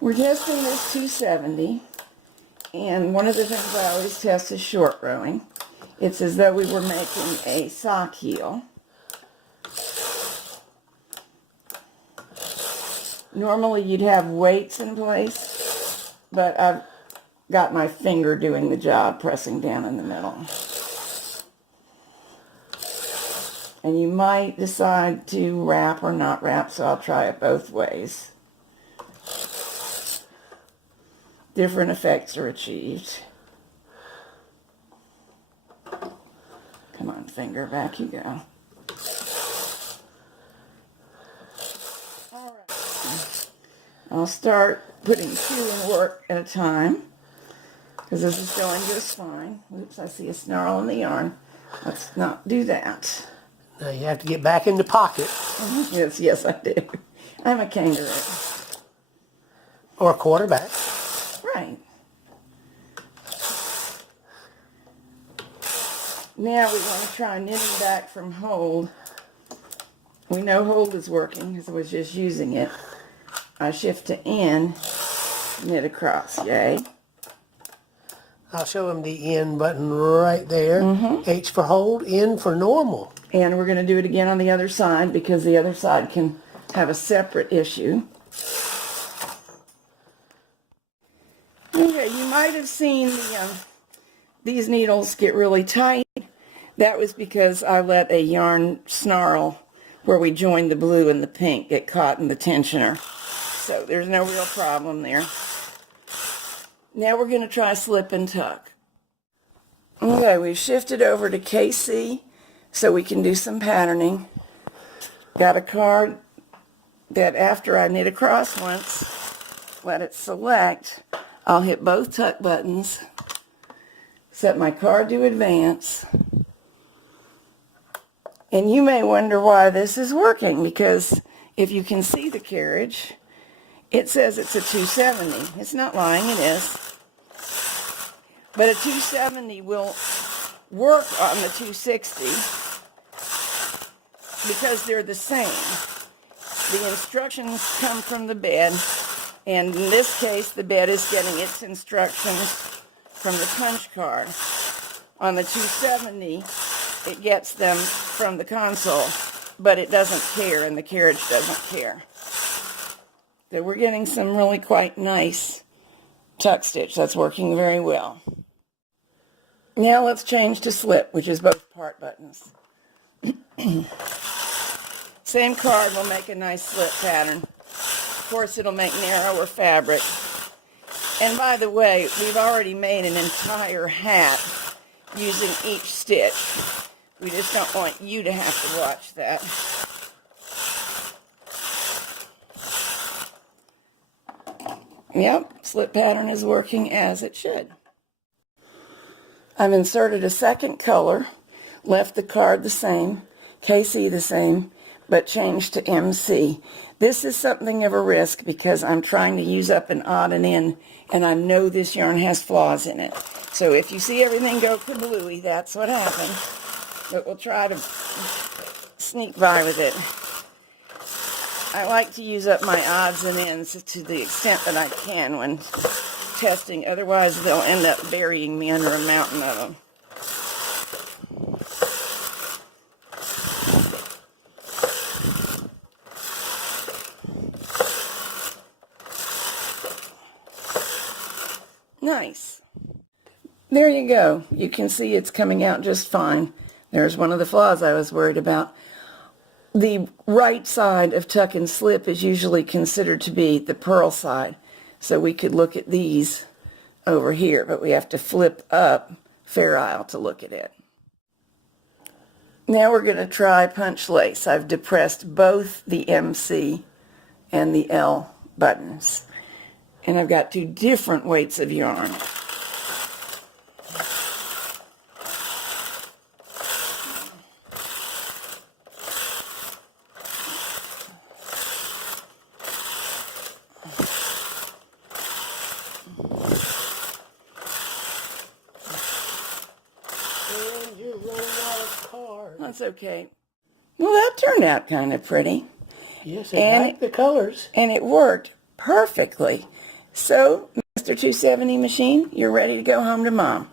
We're testing this 270, and one of the things I always test is short rowing. It's as though we were making a sock heel. Normally you'd have weights in place, but I've got my finger doing the job, pressing down in the middle. And you might decide to wrap or not wrap, so I'll try it both ways. Different effects are achieved. Come on, finger, back you go. All right. I'll start putting 2 in work at a time, because this is going just fine. Oops, I see a snarl in the yarn. Let's not do that. Now you have to get back in the pocket. Yes, I do. I'm a kangaroo. Or a quarterback. Right. Now we want to try knitting back from hold. We know hold is working because I was just using it. I shift to N, knit across, yay. I'll show them the N button right there. H for hold, N for normal. And we're going to do it again on the other side because the other side can have a separate issue. Okay, you might have seen these needles get really tight. That was because I let a yarn snarl where we joined the blue and the pink get caught in the tensioner. So there's no real problem there. Now we're going to try slip and tuck. Okay, we've shifted over to KC so we can do some patterning. Got a card that after I knit across once, let it select, I'll hit both tuck buttons, set my card to advance, and you may wonder why this is working, because if you can see the carriage, it says it's a 270. It's not lying, it is. But a 270 will work on the 260 because they're the same. The instructions come from the bed, and in this case, the bed is getting its instructions from the punch card. On the 270, it gets them from the console, but it doesn't care, and the carriage doesn't care. So we're getting some really quite nice tuck stitch. That's working very well. Now let's change to slip, which is both part buttons. Same card will make a nice slip pattern. Of course, it'll make narrower fabric. And by the way, we've already made an entire hat using each stitch. We just don't want you to have to watch that. Yep, slip pattern is working as it should. I've inserted a second color, left the card the same, KC the same, but changed to MC. This is something of a risk because I'm trying to use up an odd and end, and I know this yarn has flaws in it. So if you see everything go kablooey, that's what happened. But we'll try to sneak by with it. I like to use up my odds and ends to the extent that I can when testing, otherwise they'll end up burying me under a mountain of them. Nice. There you go. You can see it's coming out just fine. There's one of the flaws I was worried about. The right side of tuck and slip is usually considered to be the purl side. So we could look at these over here, but we have to flip up Fairisle to look at it. Now we're going to try punch lace. I've depressed both the MC and the L buttons. And I've got 2 different weights of yarn. You're running out of cards. That's okay. Well, that turned out kind of pretty. Yes, I like the colors. And it worked. perfectly. So, Mr. 270 machine, you're ready to go home to Mom.